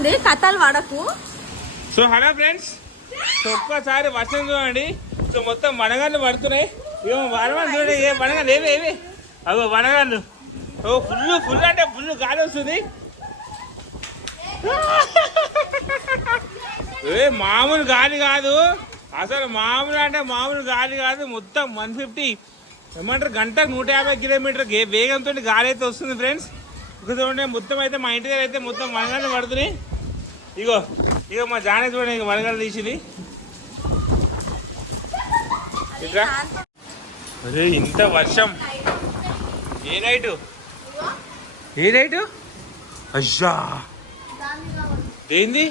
ఉంది కథలు పడకు. సో హలో ఫ్రెండ్స్, సో ఒక్కసారి వర్షం చూడండి. సో మొత్తం వనగాళ్ళు పడుతున్నాయి. ఏమో వనగాళ్ళు చూడండి, ఏ వనగాళ్ళు ఏవి అగో వనగాళ్ళు. ఓ ఫుల్ అంటే ఫుల్ గాలి వస్తుంది. ఏ మామూలు గాలి కాదు అసలు, మామూలు అంటే మామూలు గాలి కాదు. మొత్తం 150 ఏమంటారు గంటకు 150 కిలోమీటర్ వేగంతో గాలి అయితే వస్తుంది ఫ్రెండ్స్. ఇక చూడండి మొత్తం అయితే మా ఇంటి దగ్గర అయితే మొత్తం వనగాళ్ళు పడుతున్నాయి. ఇగో మా జానే చూడండి, ఇక వనగాళ్ళు తీసింది. ఇట్లా అరే ఇంత వర్షం. ఏ నైటు అయ్యా ఏంది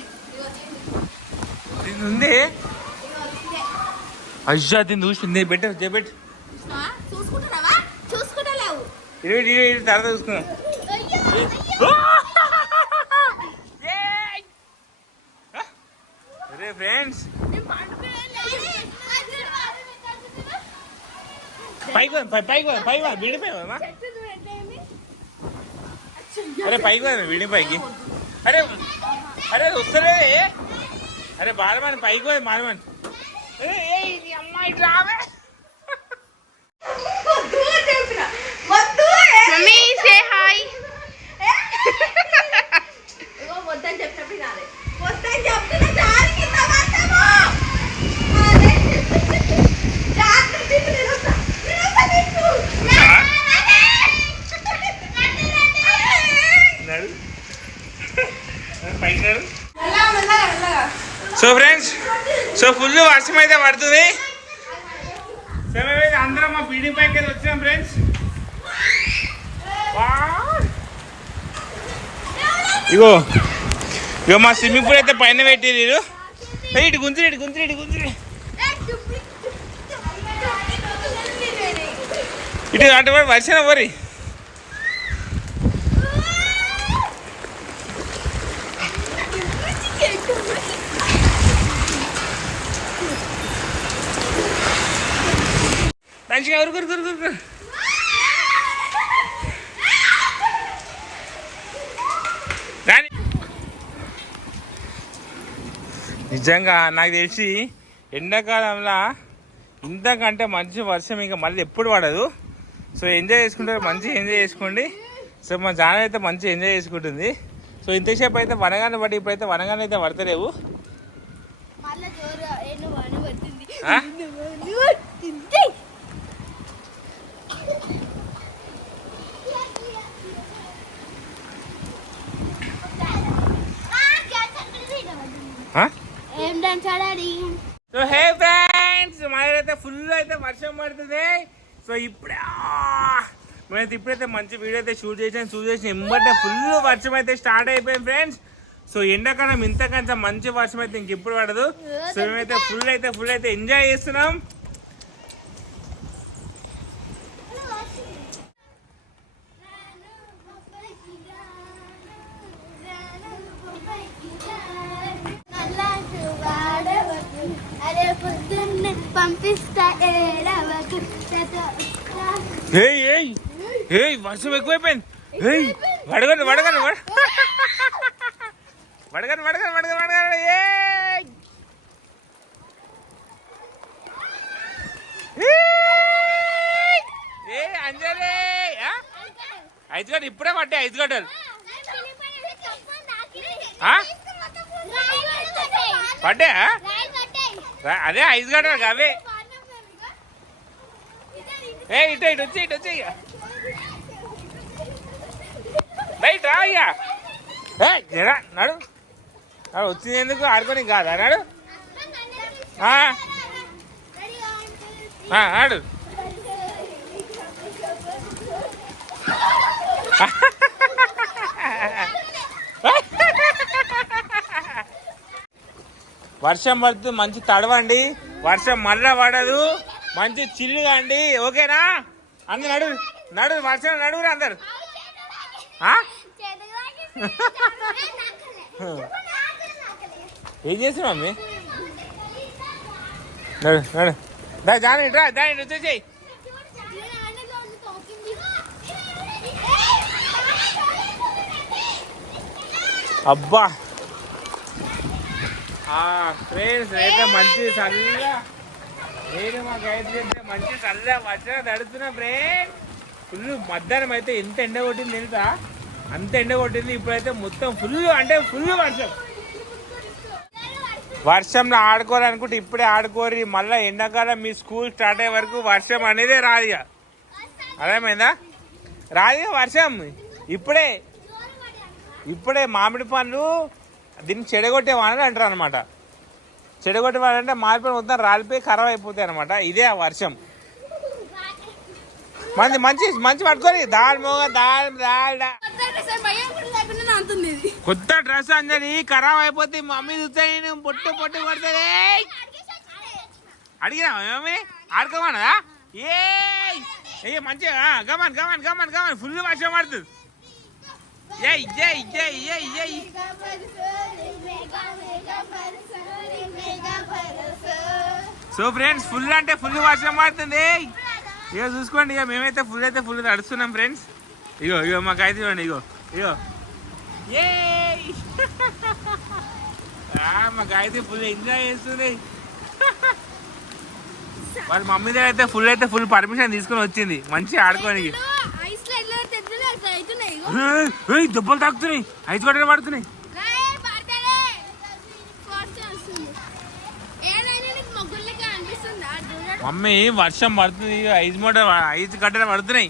దీని ఉంది అయ్యా, దీన్ని చూసింది బెటర్ చేపెట్టు తర్వాత చూసుకున్నాం. అరే ఫ్రెండ్స్ పైకి విడిపోయావా? అరే పైకి విడిపైకి. అరే వస్తలే. అరే బాలమని పైకి పోయి మాలమని. అమ్మాయి రావే. సో ఫ్రెండ్స్, సో ఫుల్ వర్షం అయితే పడుతుంది. సరే అందరం మా బిల్డింగ్ పైకి అయితే వచ్చాం ఫ్రెండ్స్. ఇగో మా స్విమ్మింగ్ పూల్ అయితే పైన పెట్టిరు. ఇటు గుంజురి ఇటు అటు వర్షం వరి. మంచిగా ఉరుకురు. నిజంగా నాకు తెలిసి ఎండాకాలంలో ఇంతకంటే మంచి వర్షం ఇంకా మళ్ళీ ఎప్పుడు పడదు. సో ఎంజాయ్ చేసుకుంటారు, మంచిగా ఎంజాయ్ చేసుకోండి. సో మా ఛానల్ అయితే మంచిగా ఎంజాయ్ చేసుకుంటుంది. సో ఇంతసేపు అయితే వనగానే పడి, ఇప్పుడైతే వనగానే అయితే పడతలేవు. సో హే ఫ్రెండ్స్, మా దగ్గర అయితే ఫుల్ అయితే వర్షం పడుతుంది. సో ఇప్పుడైతే మంచి వీడియో అయితే షూట్ చేసి ఎంబటే ఫుల్ వర్షం అయితే స్టార్ట్ అయిపోయింది ఫ్రెండ్స్. సో ఎండాకాలం ఇంతకంటే మంచి వర్షం అయితే ఇంకెప్పుడు పడదు. సో మేమైతే ఫుల్ అయితే ఎంజాయ్ చేస్తున్నాం. వర్షం ఎక్కువైపోయింది. వడగండి అంజలి 5 గంటలు ఇప్పుడే పడ్డాయి. 5 గంటలు పడ్డా? అదే 5 గంటలు అవే. ఇటు వచ్చి బయట అయ్యా నడు వచ్చింది ఎందుకు ఆడుకొని కాదా నాడు ఆడు. వర్షం పడుతుంది, మంచి తడవండి. వర్షం మళ్ళా పడదు, మంచి చిల్లుగా అండి. ఓకేనా? అందరు నడు వర్షం నడువురు అందరు. ఏం చేస్తున్నావు మమ్మీ? జాని వచ్చేసేయి. అబ్బా ఫ్రెండ్స్ అయితే మంచి చల్లగా నేను మా గాయత్రి అయితే మంచి చల్లగా వర్షం తడుతున్నా ఫ్రెండ్. ఫుల్ మధ్యాహ్నం అయితే ఎంత ఎండ కొట్టింది తెలుసా, అంత ఎండ కొట్టింది. ఇప్పుడైతే మొత్తం ఫుల్ అంటే ఫుల్ వర్షం. వర్షంలో ఆడుకోవాలనుకుంటే ఇప్పుడే ఆడుకోరి, మళ్ళీ ఎండాకాలం మీ స్కూల్ స్టార్ట్ అయ్యే వరకు వర్షం అనేదే రాదుగా. అర్థమైందా? రాదుగా వర్షం. ఇప్పుడే మామిడి పండ్లు దీన్ని చెడగొట్టేవాళ్ళని అంటారు అనమాట. చెడగొట్టేవాళ్ళంటే మామిడి పండ్లు మొత్తం రాలిపోయి ఖరాబ్ అయిపోతాయి అనమాట. ఇదే ఆ వర్షం. మంచి మంచి మంచి పట్టుకొని దాని మోగ దాల్డా కొత్త డ్రెస్ అందరి ఖరాబ్ అయిపోతే మమ్మీ చూస్తాయి, నేను పొట్టు పొట్టు కొడుతుంది. అడిగినా మమ్మీ ఆడుకోమన్నదా? ఏ మంచిగా గమన్ గమన్ గమన్ గమన్ ఫుల్ వర్షం పడుతుంది. సో ఫ్రెండ్స్ ఫుల్ అంటే ఫుల్ వర్షం పడుతుంది. ఇక చూసుకోండి, ఇక మేమైతే ఫుల్ అయితే ఫుల్ తడుస్తున్నాం ఫ్రెండ్స్. ఇగో మాకైతే చూడండి, ఇగో ఏ మాకైతే ఫుల్ ఎంజాయ్ చేస్తుంది. వాళ్ళ మమ్మీ దగ్గర అయితే ఫుల్ పర్మిషన్ తీసుకొని వచ్చింది మంచిగా ఆడుకోనికి. దెబ్బలు తాకుతున్నాయి, ఐస్ గడ్డలు పడుతున్నాయి. మమ్మీ వర్షం పడుతుంది, ఐస్ గడ్డలు పడుతున్నాయి.